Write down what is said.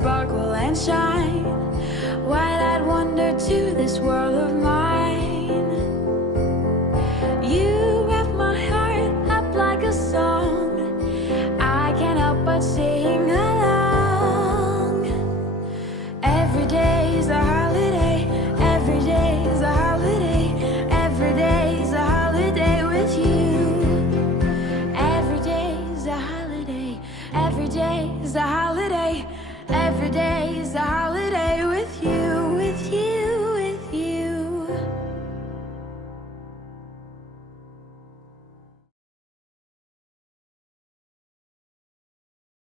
sparkle and shine, while I'd wander to this world of mine. You wrap my heart up like a song, I can't help but sing along. Every day is a holiday, every day is a holiday, every day is a holiday with you. Every day is a holiday, every day is a holiday, every day is a holiday with you.